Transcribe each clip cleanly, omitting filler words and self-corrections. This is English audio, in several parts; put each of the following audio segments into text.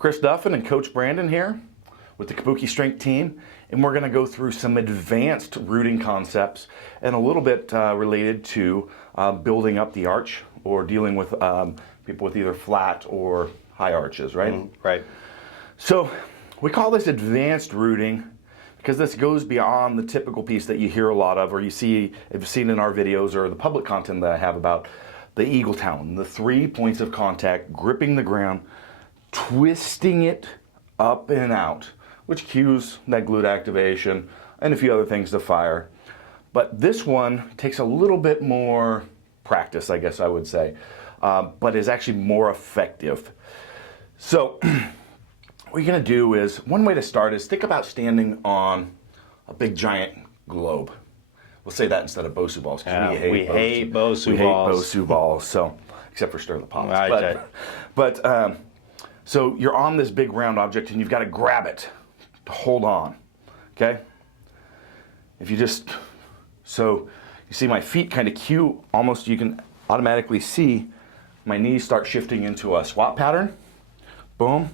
Chris Duffin and Coach Brandon here with the Kabuki Strength team, and we're going to go through some advanced rooting concepts and a little bit related to building up the arch or dealing with people with either flat or high arches, right? Right. So we call this advanced rooting because this goes beyond the typical piece that you hear a lot of, or have seen in our videos or the public content that I have about the eagle talon, the 3 points of contact, gripping the ground, twisting it up and out, which cues that glute activation and a few other things to fire. But this one takes a little bit more practice, I guess I would say, but is actually more effective. So what you're going to do is, one way to start is think about standing on a big giant globe. We'll say that instead of Bosu balls, because we hate Bosu balls. Bosu balls, so, except for stir the pots. Right. So you're on this big round object and you've got to grab it to hold on, okay? So you see my feet kind of cue, almost you can automatically see my knees start shifting into a squat pattern, boom,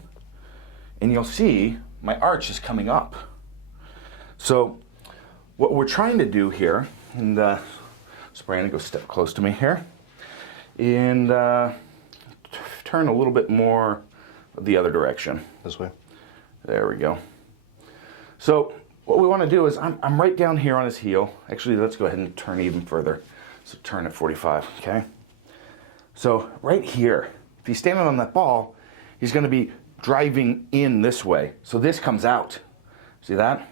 and you'll see my arch is coming up. So what we're trying to do here, and so Brandon, go step close to me here, and turn a little bit more the other direction. This way. There we go. So what we want to do is, I'm right down here on his heel. Actually, let's go ahead and turn even further. So turn at 45, okay? So right here, if he's standing on that ball, he's going to be driving in this way. So this comes out. See that?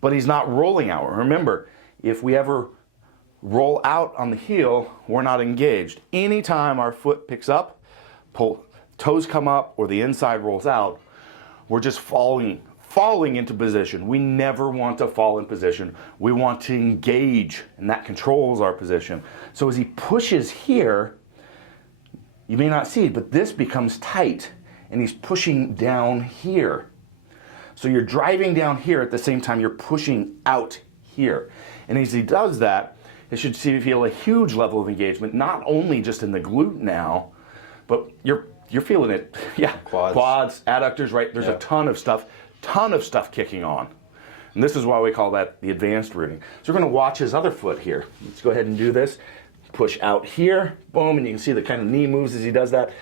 But he's not rolling out. Remember, if we ever roll out on the heel, we're not engaged. Anytime our foot picks up, toes come up, or the inside rolls out, we're just falling into position. We never want to fall in position. We want to engage, and that controls our position. So as he pushes here, you may not see it, but this becomes tight, and he's pushing down here. So you're driving down here at the same time you're pushing out here. And as he does that, it should feel a huge level of engagement, not only just in the glute now, but you're feeling it, yeah. Quads, adductors, right? There's a ton of stuff kicking on. And this is why we call that the advanced rooting. So we're gonna watch his other foot here. Let's go ahead and do this. Push out here, boom, and you can see the kind of knee moves as he does that.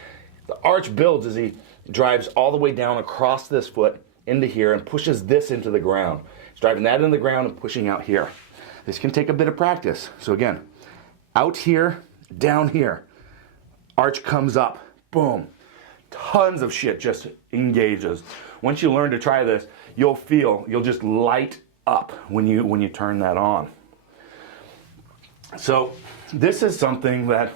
The arch builds as he drives all the way down across this foot into here and pushes this into the ground. He's driving that into the ground and pushing out here. This can take a bit of practice. So again, out here, down here, arch comes up, boom. Tons of shit just engages. Once you learn to try this, you'll just light up when you turn that on. So this is something that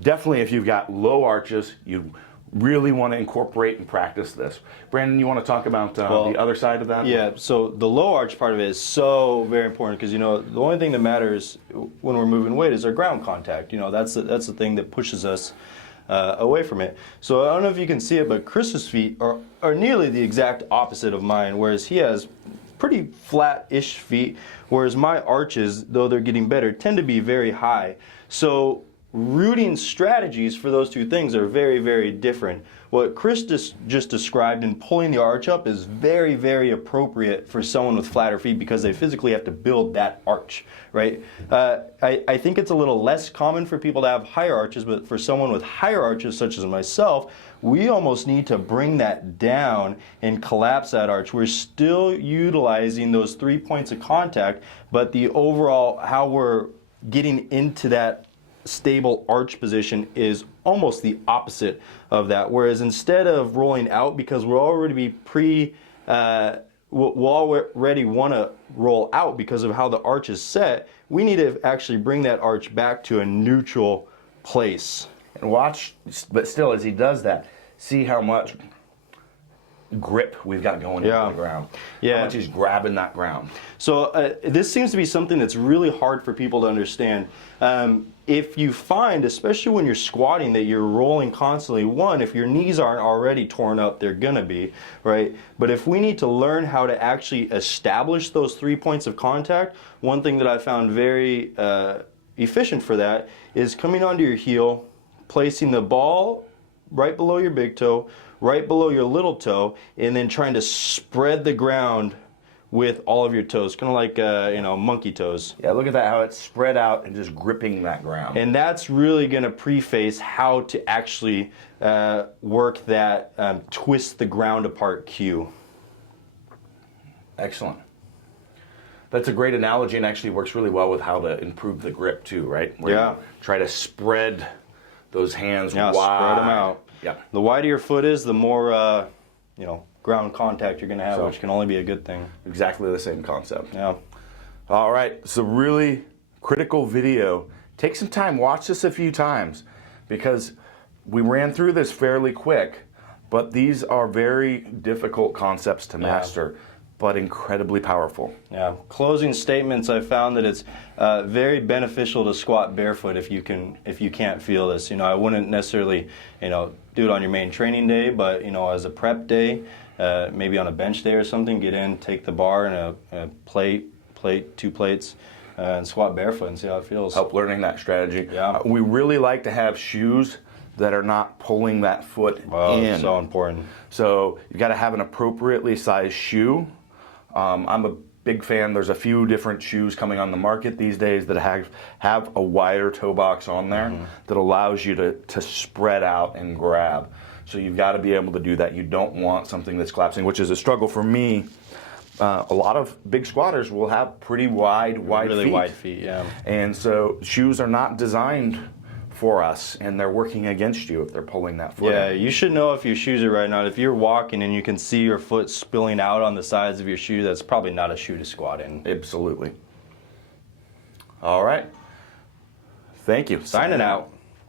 definitely, if you've got low arches, you really want to incorporate and practice this. Brandon, you want to talk about the other side of that? Yeah, so the low arch part of it is so very important because, the only thing that matters when we're moving weight is our ground contact. That's the thing that pushes us away from it. So I don't know if you can see it, but Chris's feet are nearly the exact opposite of mine, whereas he has pretty flat-ish feet, whereas my arches, though they're getting better, tend to be very high. So rooting strategies for those two things are very, very different. What Chris just described in pulling the arch up is very, very appropriate for someone with flatter feet because they physically have to build that arch, right? I think it's a little less common for people to have higher arches, but for someone with higher arches, such as myself, we almost need to bring that down and collapse that arch. We're still utilizing those 3 points of contact, but the overall, how we're getting into that stable arch position is almost the opposite of that. Whereas instead of rolling out, because we'll already we'll already want to roll out because of how the arch is set, we need to actually bring that arch back to a neutral place. And watch, but still as he does that, see how much grip we've got going into the ground. How much he's grabbing that ground. So this seems to be something that's really hard for people to understand. If you find, especially when you're squatting, that you're rolling constantly, one, if your knees aren't already torn up, they're gonna be, right? But if we need to learn how to actually establish those 3 points of contact, one thing that I found very efficient for that is coming onto your heel, placing the ball right below your big toe, right below your little toe, and then trying to spread the ground with all of your toes, kind of like monkey toes. Yeah, look at that, how it's spread out and just gripping that ground. And that's really going to preface how to actually work that twist the ground apart cue. Excellent. That's a great analogy and actually works really well with how to improve the grip too, right? Where Yeah. you try to spread those hands wide. Spread them out. Yeah. The wider your foot is, the more ground contact you're going to have, which can only be a good thing. Exactly the same concept. Yeah. All right, it's a really critical video. Take some time, watch this a few times, because we ran through this fairly quick, but these are very difficult concepts to master, but incredibly powerful. Yeah. Closing statements, I found that it's very beneficial to squat barefoot if you can't feel this. I wouldn't necessarily, do it on your main training day, but as a prep day, maybe on a bench day or something, get in, take the bar and a plate, 2 plates, and squat barefoot and see how it feels. Help learning that strategy. Yeah. We really like to have shoes that are not pulling that foot in. So important. So you've got to have an appropriately sized shoe. I'm a big fan. There's a few different shoes coming on the market these days that have a wider toe box on there that allows you to spread out and grab. So you've got to be able to do that. You don't want something that's collapsing, which is a struggle for me. A lot of big squatters will have pretty wide Really feet. wide feet, yeah. And so shoes are not designed for us, and they're working against you if they're pulling that foot Yeah, in. you should know if your shoes are right or not. If you're walking and you can see your foot spilling out on the sides of your shoe, that's probably not a shoe to squat in. Absolutely. All right. Thank you. Signing out.